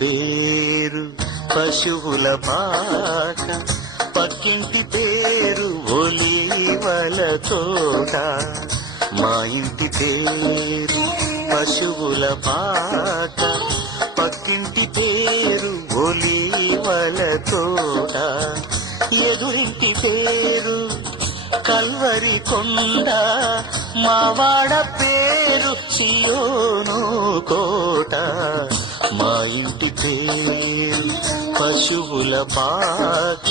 పేరు పశువుల పాక, పక్కింటి పేరు ఒలీవల తోట. మా ఇంటి పేరు పశువుల పాక, పక్కింటి పేరు ఒలీవల తోట. ఎదురింటి పేరు కల్వరి కొండ, మావాడ పేరు సియోను కోట. మా ఇంటి పేరు పశువుల పాక,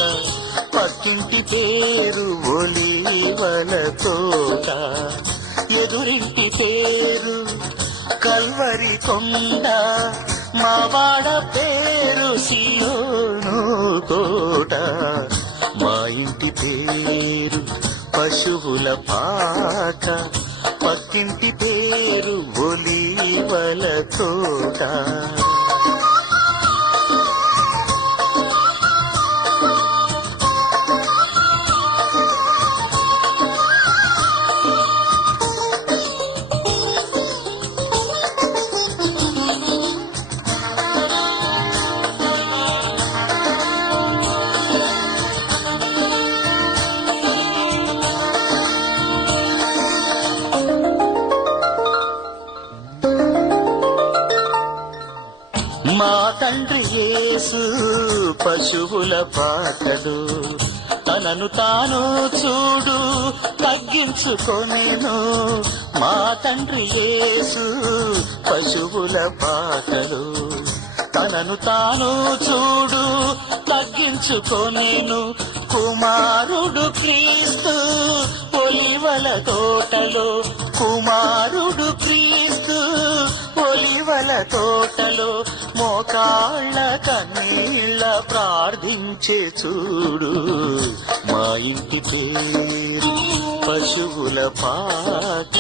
పక్కింటి పేరు ఒలీవల తోట. ఎదురింటి పేరు కల్వరి కొండ, మావాడ పేరు సియోను కోట. మా ఇంటి పేరు పశువుల పాక, పక్కింటి పేరు ఒలీవల తోట. మా తండ్రి యేసు పశువుల పాకడు, తనను తాను చూడు తగ్గించుకొనెను. మా తండ్రి యేసు పశువుల పాకడు, తనను తాను చూడు తగ్గించుకొనెను. కుమారుడు క్రీస్తు ఒలీవల తోటలో, కుమారుడు క్రీస్తు ఒలీవల తోటలో. మోకాళ్ళ కన్నీళ్ళ ప్రార్థించే చూడు. మా ఇంటి పేరు పశువుల పాక,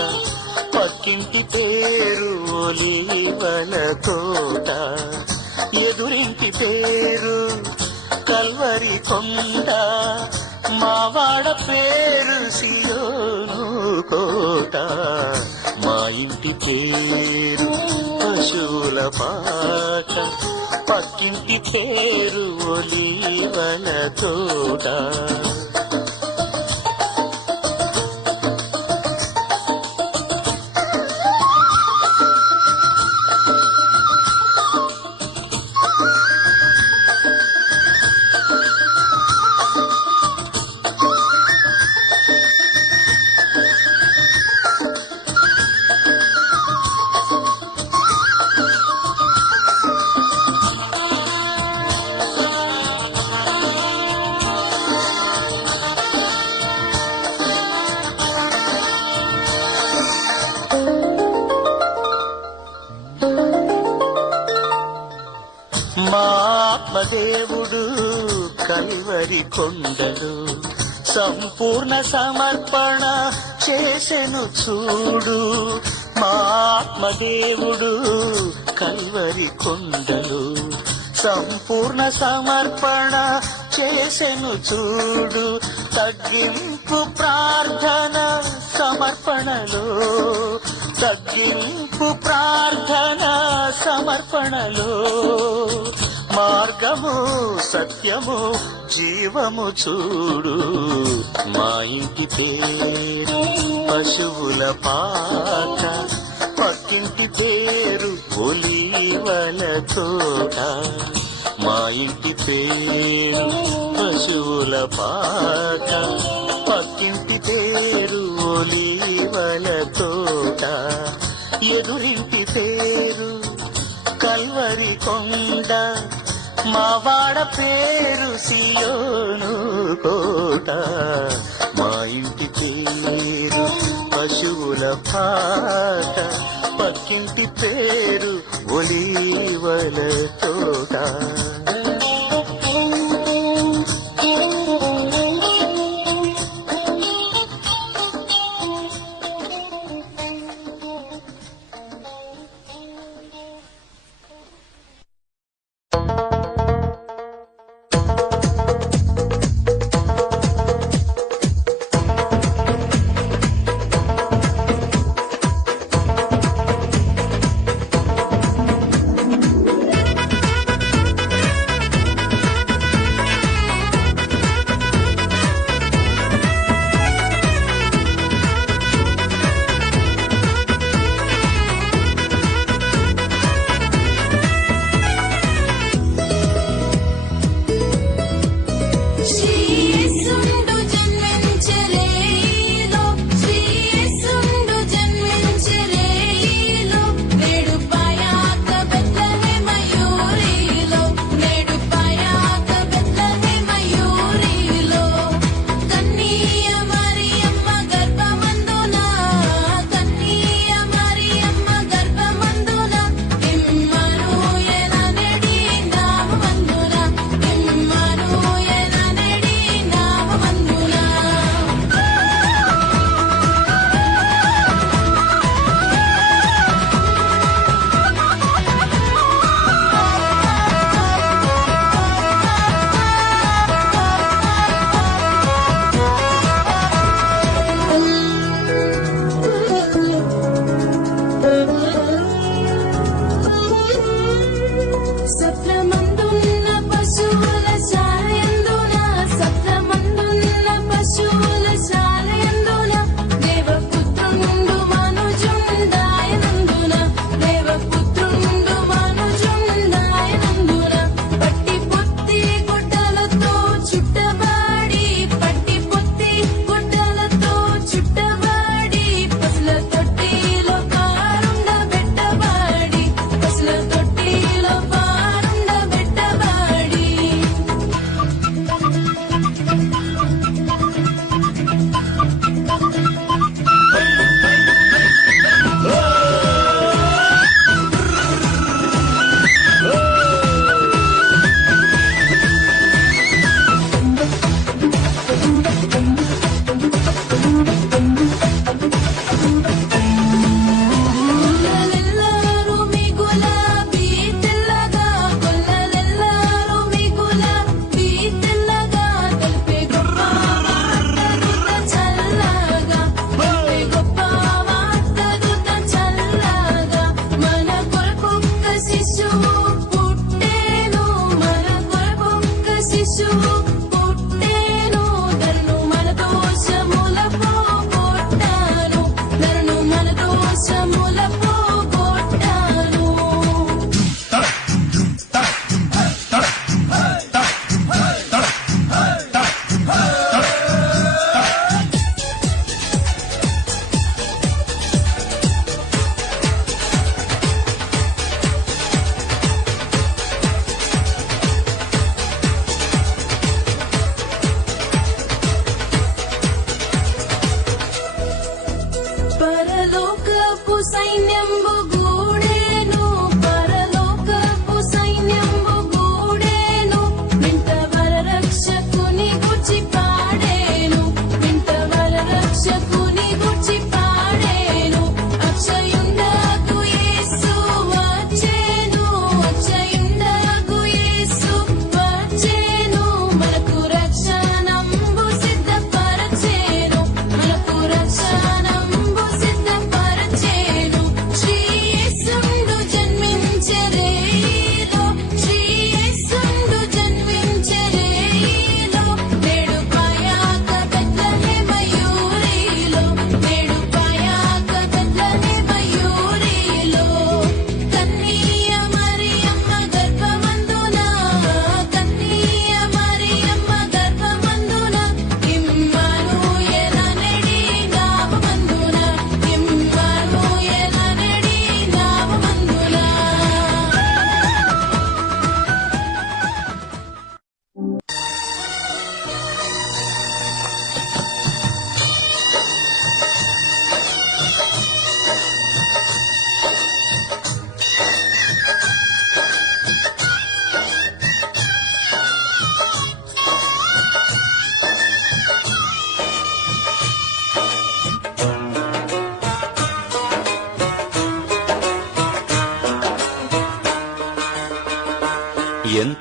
పక్కింటి పేరు ఒలీవల తోట. ఎదురింటి పేరు కల్వరి కొండ, మావాడ పేరు సియోను కోట. మా ఇంటి పేరు పశువుల పాక, పక్కింటి పేరు ఒలీవల తోట. మా ఆత్మదేవుడు కల్వరి కొండలు సంపూర్ణ సమర్పణ చేసెను చూడు. మా ఆత్మదేవుడు కల్వరి కొండలు సంపూర్ణ సమర్పణ చేసెను చూడు. తగ్గింపు ప్రార్థన సమర్పణలో, తగ్గింపు ప్రార్థన సమర్పణలో. మార్గము సత్యము జీవము చూడు. మా ఇంటి పేరు పశువుల పాక, పక్కింటి పేరు ఒలీవల తోట. మా ఇంటి పేరు పశువుల పాక, పక్కింటి పేరు ఒలీవల తోట. ఎదురింటి పేరు కల్వరి కొండ, మావాడ పేరు సియోను కోట. మా ఇంటి పేరు పశువుల పాక, పక్కింటి పేరు ఒలీవల తోట.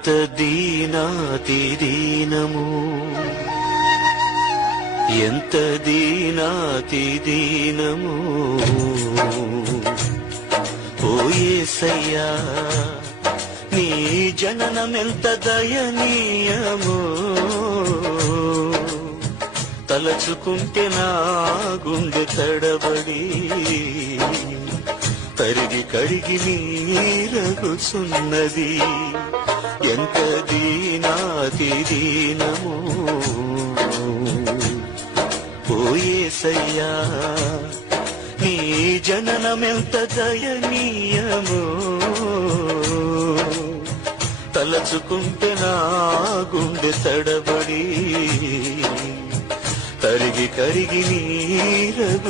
ఎంత దీనాతి దీనము, ఎంత దీనాతి దీనము. ఓ యేసయ్యా నీ జననమెంత దయనీయము. తలచుకుంటే నా గుండె తడబడి కరిగి కరిగి నీరగుచున్నది. ఎంత దీనాతి దీనము. ఓ యేసయ్యా నీ జననమెంత దయనీయము. తలచుకుంటే నా గుండె తడబడి కరిగి కరిగి నీరగుచున్నది.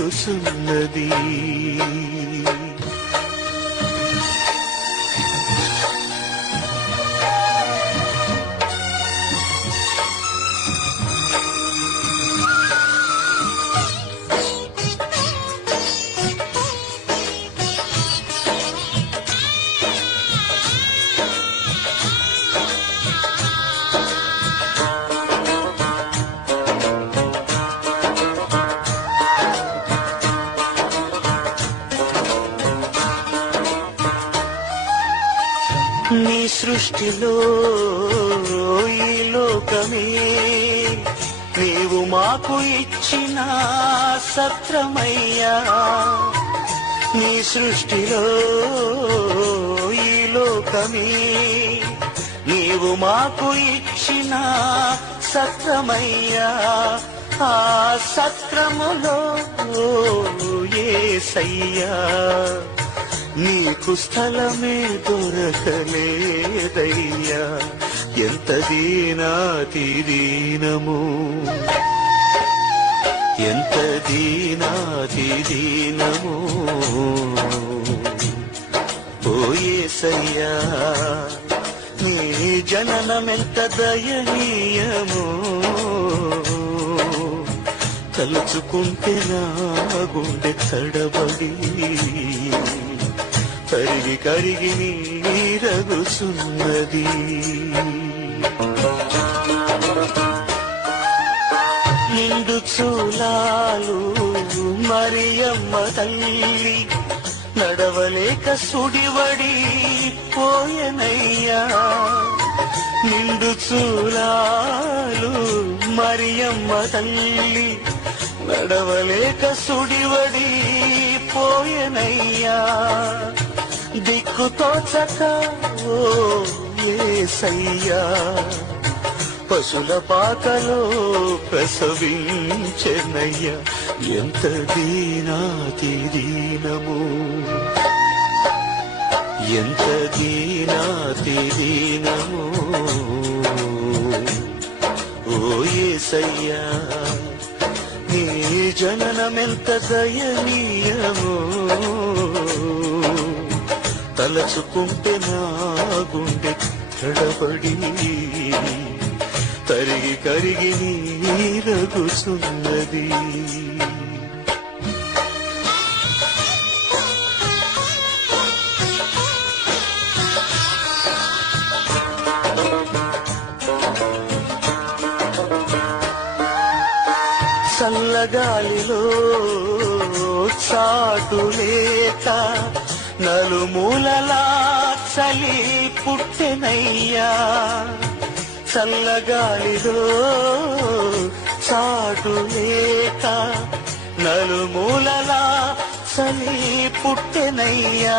నీ సృష్టిలో ఈ లోకమే నీవు మాకు ఇచ్చిన సత్రమయ్యా. నీ సృష్టిలో ఈ లోకమే నీవు మాకు ఇచ్చిన సత్రమయ్యా. ఆ సత్రములో యేసయ్యా నీకు స్థలమే దొరకలేదయ్యా. ఎంత దీనాతి దీనము, ఎంత దీనాతి దీనము. ఓ యేసయ్యా నీ జననమెంత దయనీయము. తలుచుకుంటే నా గుండె తడబడి కరిగి కరిగి నీరగుచున్నది. నిండు చూలాలు మరియమ్మ తల్లి నడవలేక సుడివడి పోయనయ్యా. నిండు చూలాలు మరియమ్మ తల్లి నడవలేక సుడివడి పోయనయ్యా. దిక్కు తోచక ఓ యేసయ్యా పశుల పాకలో ప్రసవించెనయ్యా. ఎంత దీనాతి దీనము, ఎంత దీనాతి దీనము. ఓ యేసయ్యా నీ జననమెంత దయనీయము. తలచుకుంటే నా గుండె తడబడి కరిగి కరిగి నీరగుచున్నది. చల్లగాలిలో చాటు లేక నలుమూలలా చలి పుట్టెనయ్యా. చల్లగాలిలో చాటు లేక నలుమూలలా చలి పుట్టెనయ్యా.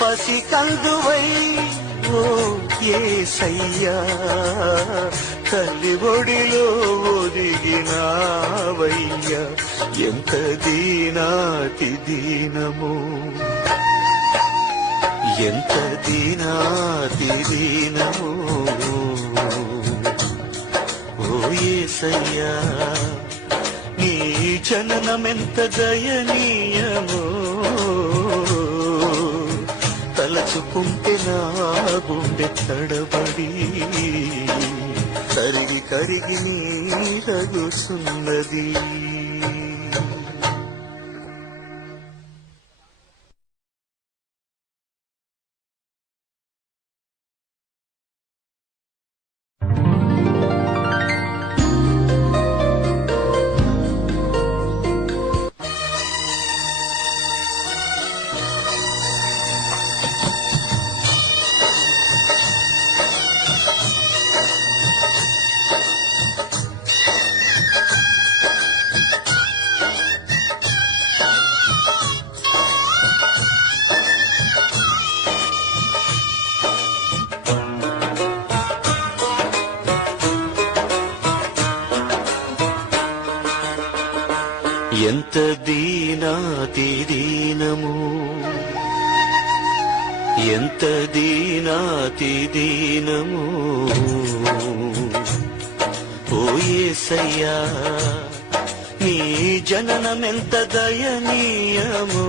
పసి కందువై ఓ యేసయ్యా తల్లి ఒడిలో ఒదిగినావయ్యా. ఎంత దీనాతి దీనము, ఎంత దీనాతి దీనము. ఓ యేసయ్యా నీ జననమెంత దయనీయము. తలచుకుంటే నా గుండె తడబడి కరిగి కరిగి నీరగుచున్నది. ఎంత దీనాతి దీనము, ఎంత దీనాతి దీనము. ఓ యేసయ్యా నీ జననమెంత దయనీయము.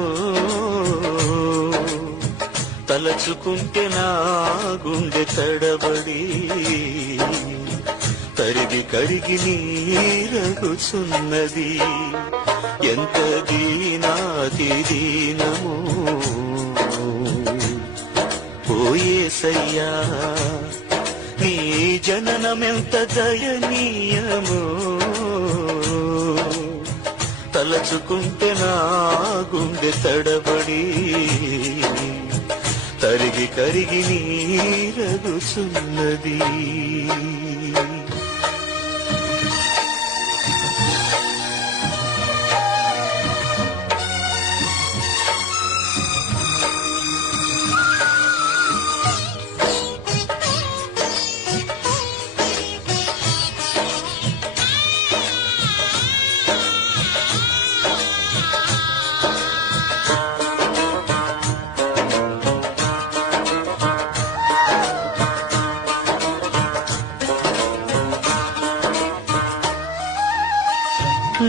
తలచుకుంటే నా గుండె తడబడి తరిగి కరిగి నీరగుచున్నది. ఎంత దీనాతి దీనము. ఓ యేసయ్యా నీ జననమెంత దయనీయము. తలచుకుంటే నా గుండె తడబడి తరిగి కరిగి నీరగుచున్నది.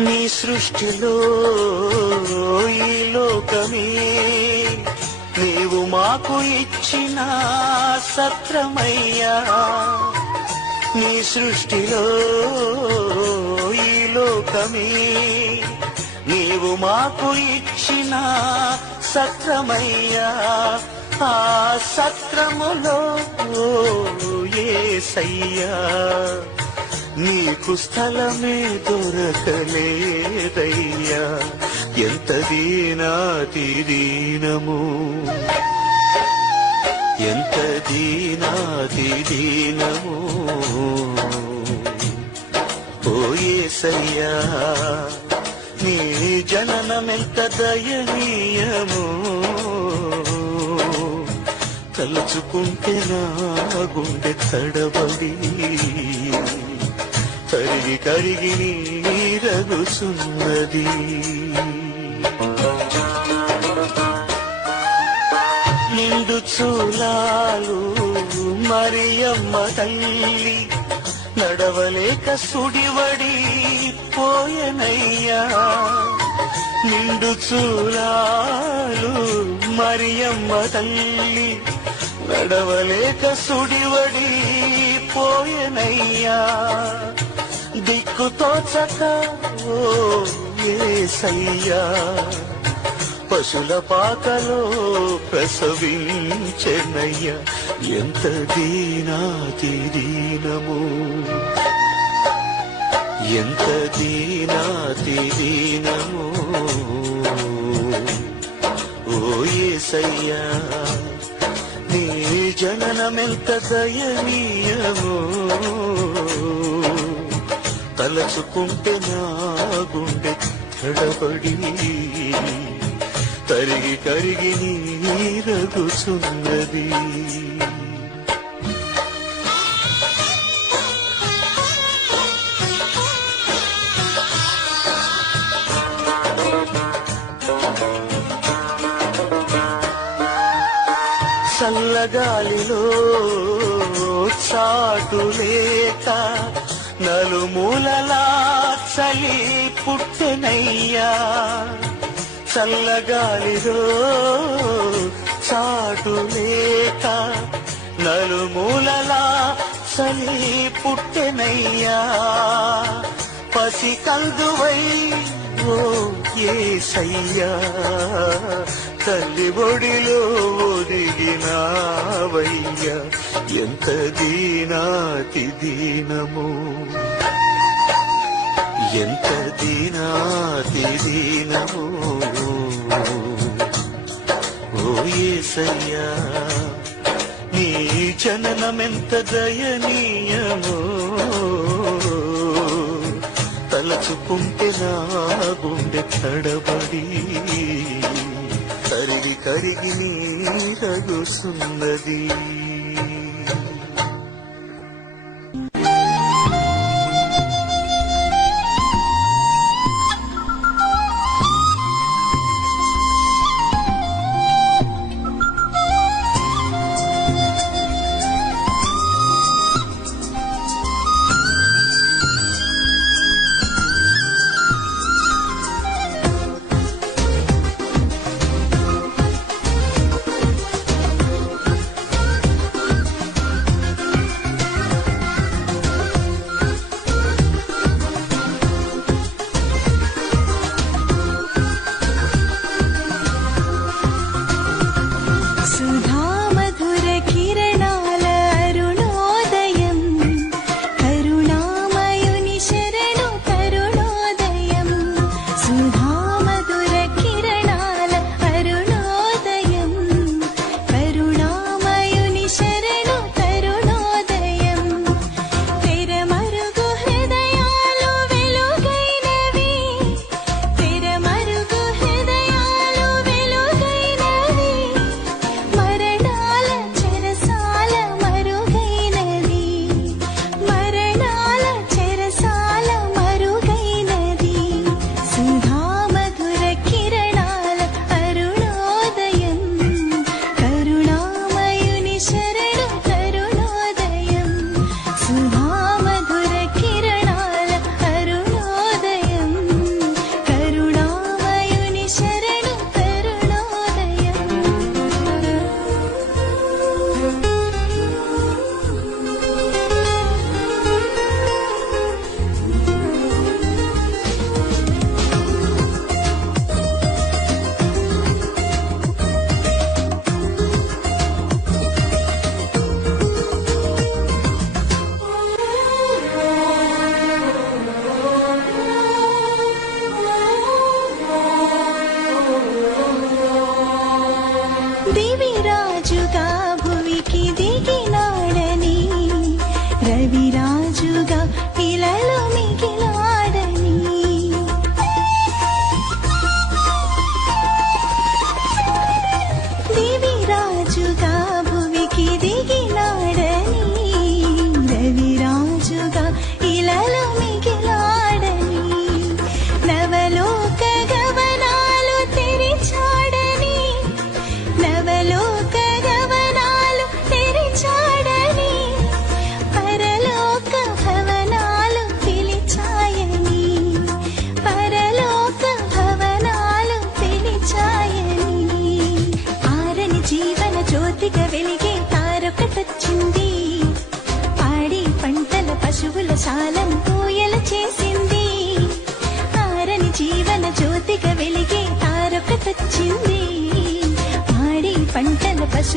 నీ సృష్టిలో ఈ లోకమే నీవు మాకు ఇచ్చిన సత్రమయ్యా. నీ సృష్టిలో ఈ లోకమే నీవు మాకు ఇచ్చిన సత్రమయ్యా. ఆ సత్రములో యేసయ్యా నీకు స్థలమే దొరకలేదయ్యా. ఎంత దీనాతి దీనము, ఎంత దీనాతి దీనము. ఓ యేసయ్యా నీ జననమెంత దయనీయము. తలుచుకుంటే నా గుండె తడబడి కరిగి కరిగి నీరగుచున్నది. నిండు చూలాలు మరియమ్మ తల్లి నడవలేక సుడివడి పోయనయ్యా. నిండు చూలాలు మరియమ్మ తల్లి నడవలేక సుడివడి పోయనయ్యా. దిక్కు తోచక ఓ యేసయ్యా పశుల పాకలో ప్రసవించెనయ్యా. ఎంత దీనాతి దీనము, ఎంత దీనాతి దీనము. ఓ యేసయ్యా నీ జననమెంత దయనీయము. తలచుకుంటే నా గుండె తడబడి తరిగి కరిగి నీరగుచున్నది. చల్లగాలిలో చాటు లేక నలుమూలలా చలి పుట్టెనయ్యా. చల్లగాలిలో చాటు లేక నలుమూలలా చలి పుట్టెనయ్యా. పసి కందువై ఓ యేసయ్యా తల్లి ఒడిలో ఒదిగినావయ్యా. ఎంత దీనాతి దీనము, ఎంత దీనాతి దీనము. ఓ యేసయ్యా నీ జననమెంత దయనీయము. తలచుకుంటే నా గుండె తడబడి కరిగి కరిగి నీరగుచున్నది.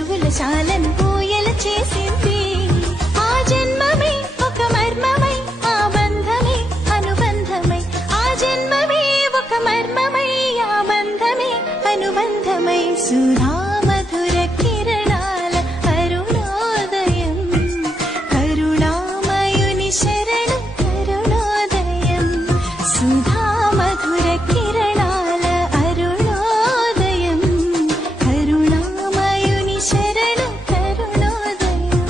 శిశువుల శాలను ఊయల చేసింది. ఆ జన్మమే ఒక మర్మమై, ఆ బంధమే అనుబంధమై. ఆ జన్మమే ఒక మర్మమై, ఆ బంధమే అనుబంధమై. సుధా మధుర కిరణాల అరుణోదయం, కరుణామయుని శరణు కరుణోదయం. సుధా మధుర కిరణాల అరుణోదయం, కరుణామయుని శరణు కరుణోదయం.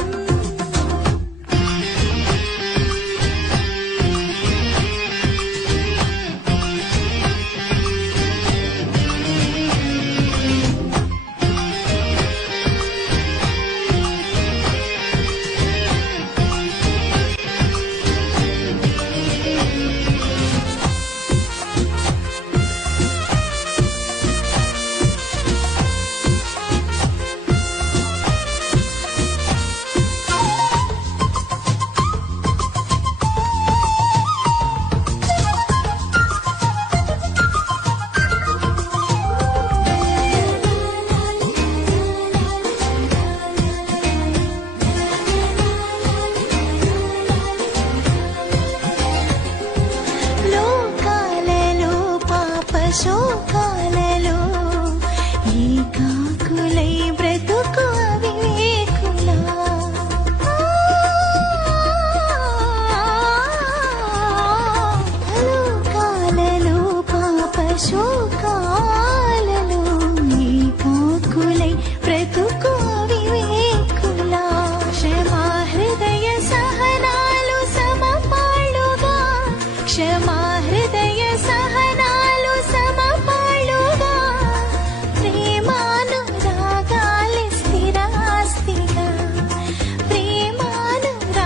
లోకాలలో పాప శోకాలలో ఏకాకులై బ్రతుకు అవివేకులా. లోకాలలో పాప శోకాలలో ఏకాకులై బ్రతుకు అవివేకులా. క్షమా హృదయ సహనాలు సమపాళ్ళుగా, క్షమా హృదయ సహనాలు సమపాళ్ళుగా. ప్రేమానురాగాలి స్థిరాస్తిగా, ప్రేమానురాగాలి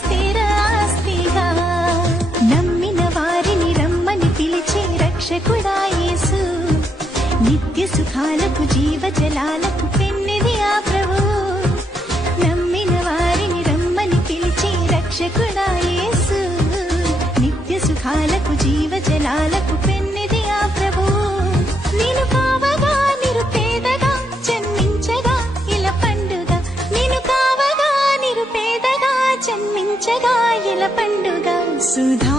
స్థిరాస్తిగా. నమ్మిన వారిని రమ్మని పిలిచే రక్షకుడా యేసు. నిత్య సుఖాలకు జీవ జలాలకు పెన్నిది ఆ ప్రభు. నమ్మిన వారిని రమ్మని పిలిచే రక్షకుడా యేసు. నిత్య సుఖాలకు జీవ జలాలకు పెన్నిది ఆ ప్రభు. నేను కావగా నిరుపేదగా జన్మించగా ఇలా పండుగ. నేను కావగా నిరుపేదగా జన్మించగా ఇలా పండుగ. సుధా